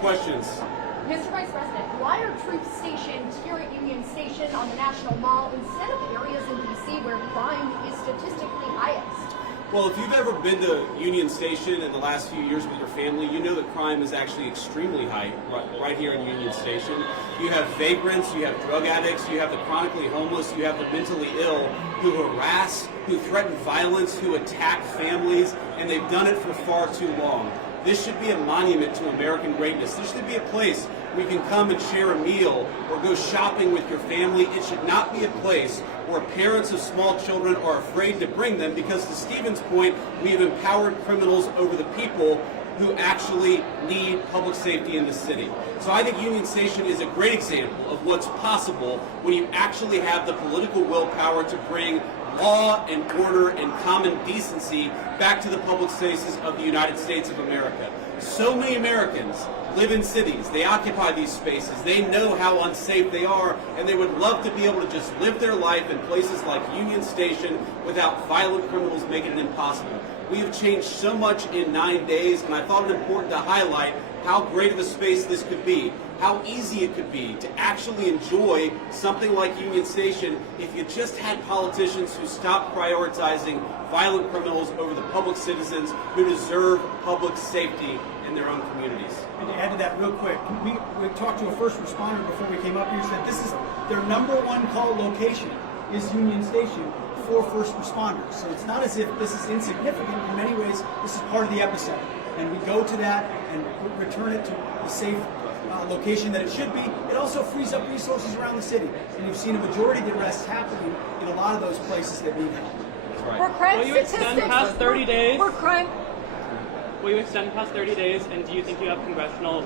questions. Mr. Vice President, why are troops stationed here at Union Station on the National Mall instead of areas in D.C. where crime is statistically highest? Well, if you've ever been to Union Station in the last few years with your family, you know that crime is actually extremely high right here in Union Station. You have vagrants, you have drug addicts, you have the chronically homeless, you have the mentally ill who harass, who threaten violence, who attack families, and they've done it for far too long. This should be a monument to American greatness. This should be a place where you can come and share a meal or go shopping with your family. It should not be a place where parents of small children are afraid to bring them because, to Stephen's point, we have empowered criminals over the people who actually need public safety in the city. So I think Union Station is a great example of what's possible when you actually have the political willpower to bring law and order and common decency back to the public spaces of the United States of America. So many Americans live in cities, they occupy these spaces, they know how unsafe they are, and they would love to be able to just live their life in places like Union Station without violent criminals making it impossible. We have changed so much in 9 days, and I thought it important to highlight how great of a space this could be, how easy it could be to actually enjoy something like Union Station if you just had politicians who stopped prioritizing violent criminals over the public citizens who deserve public safety in their own communities. And to add to that real quick, we talked to a first responder before we came up here, said this is their #1 call location is Union Station for first responders. So it's not as if this is insignificant. In many ways, this is part of the epicenter. And we go to that and return it to a safe location that it should be. It also frees up resources around the city. And you've seen a majority of the arrests happening in a lot of those places that need help. Right. For crime Will you extend past 30 days? For crime. Will you extend past 30 days, and do you think you have congressional,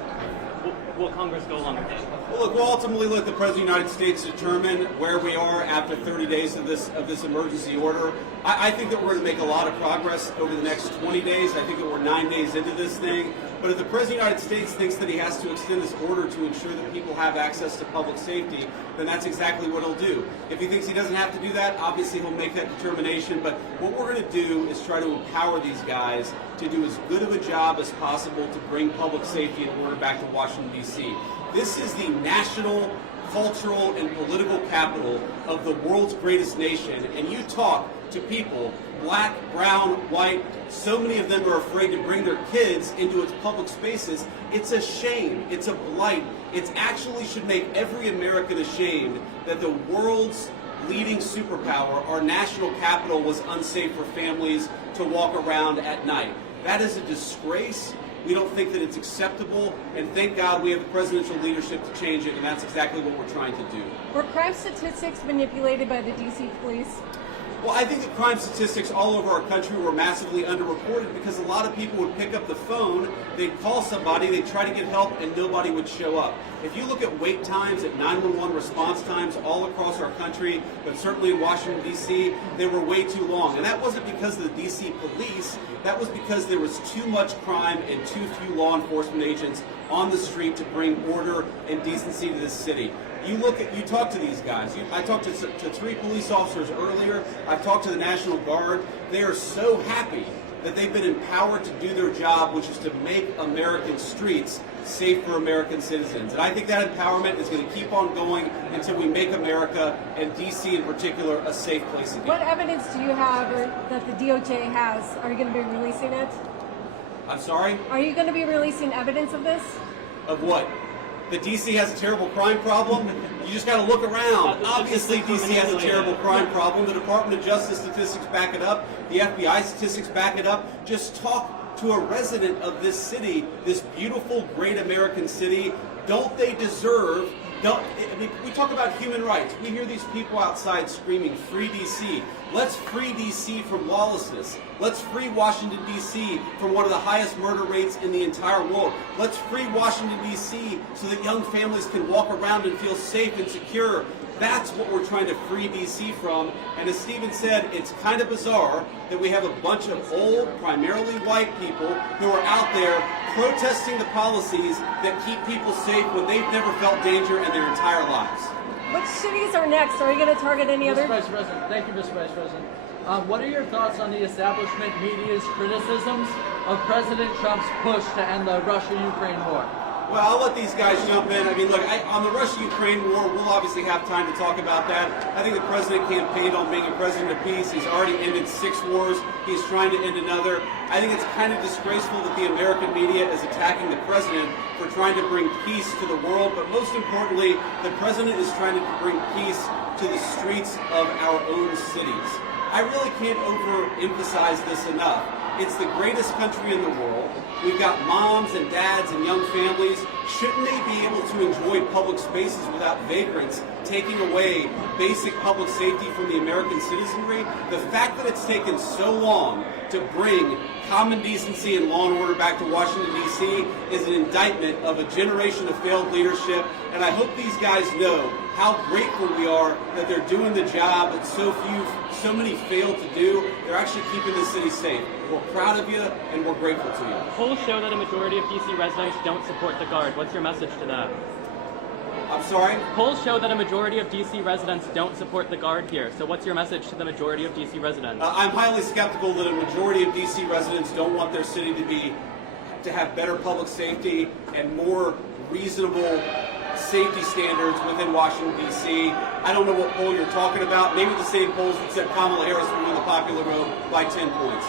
will Congress go along with it? Well, look, we'll ultimately let the President of the United States determine where we are after 30 days of this emergency order. I think that we're going to make a lot of progress over the next 20 days. I think that we're 9 days into this thing. But if the President of the United States thinks that he has to extend this order to ensure that people have access to public safety, then that's exactly what he'll do. If he thinks he doesn't have to do that, obviously he'll make that determination. But what we're going to do is try to empower these guys to do as good of a job as possible to bring public safety and order back to Washington, D.C. This is the national, cultural, and political capital of the world's greatest nation. And you talk to people, black, brown, white, so many of them are afraid to bring their kids into its public spaces. It's a shame. It's a blight. It actually should make every American ashamed that the world's leading superpower, our national capital, was unsafe for families to walk around at night. That is a disgrace. We don't think that it's acceptable, and thank God we have the presidential leadership to change it, and that's exactly what we're trying to do. Were crime statistics manipulated by the D.C. police? Well, I think that crime statistics all over our country were massively underreported because a lot of people would pick up the phone, they'd call somebody, they'd try to get help, and nobody would show up. If you look at wait times, at 911 response times all across our country, but certainly in Washington, D.C., they were way too long. And that wasn't because of the D.C. police, that was because there was too much crime and too few law enforcement agents on the street to bring order and decency to this city. You talk to these guys. I talked to 3 police officers earlier. I've talked to the National Guard. They are so happy that they've been empowered to do their job, which is to make American streets safe for American citizens. And I think that empowerment is going to keep on going until we make America, and D.C. in particular, a safe place again. What evidence do you have that the DOJ has? Are you going to be releasing it? I'm sorry? Are you going to be releasing evidence of this? Of what? That D.C. has a terrible crime problem? You just got to look around. Obviously, D.C. has a terrible crime problem. The Department of Justice statistics back it up. The FBI statistics back it up. Just talk to a resident of this city, this beautiful, great American city. Don't they deserve... we talk about human rights. We hear these people outside screaming, "Free D.C." Let's free D.C. from lawlessness. Let's free Washington, D.C. from one of the highest murder rates in the entire world. Let's free Washington, D.C. so that young families can walk around and feel safe and secure. That's what we're trying to free D.C. from. And as Stephen said, it's kind of bizarre that we have a bunch of old, primarily white people who are out there protesting the policies that keep people safe when they've never felt danger in their entire lives. Which cities are next? Are you going to target any other? Mr. Vice President, thank you, Mr. Vice President. What are your thoughts on the establishment media's criticisms of President Trump's push to end the Russia-Ukraine war? Well, I'll let these guys jump in. I mean, look, on the Russia-Ukraine war, we'll obviously have time to talk about that. I think the president campaigned on being a president of peace. He's already ended 6 wars. He's trying to end another. I think it's kind of disgraceful that the American media is attacking the president for trying to bring peace to the world. But most importantly, the president is trying to bring peace to the streets of our own cities. I really can't overemphasize this enough. It's the greatest country in the world. We've got moms and dads and young families. Shouldn't they be able to enjoy public spaces without vagrants taking away basic public safety from the American citizenry? The fact that it's taken so long to bring common decency and law and order back to Washington, D.C. is an indictment of a generation of failed leadership. And I hope these guys know how grateful we are that they're doing the job that so many failed to do. They're actually keeping the city safe. We're proud of you, and we're grateful to you. Polls show that a majority of DC residents don't support the Guard. What's your message to that? I'm sorry? Polls show that a majority of DC residents don't support the Guard here. So what's your message to the majority of DC residents? I'm highly skeptical that a majority of DC residents don't want their city to have better public safety and more reasonable safety standards within Washington, D.C. I don't know what poll you're talking about. Maybe the same polls that said Kamala Harris would win the popular vote by 10 points.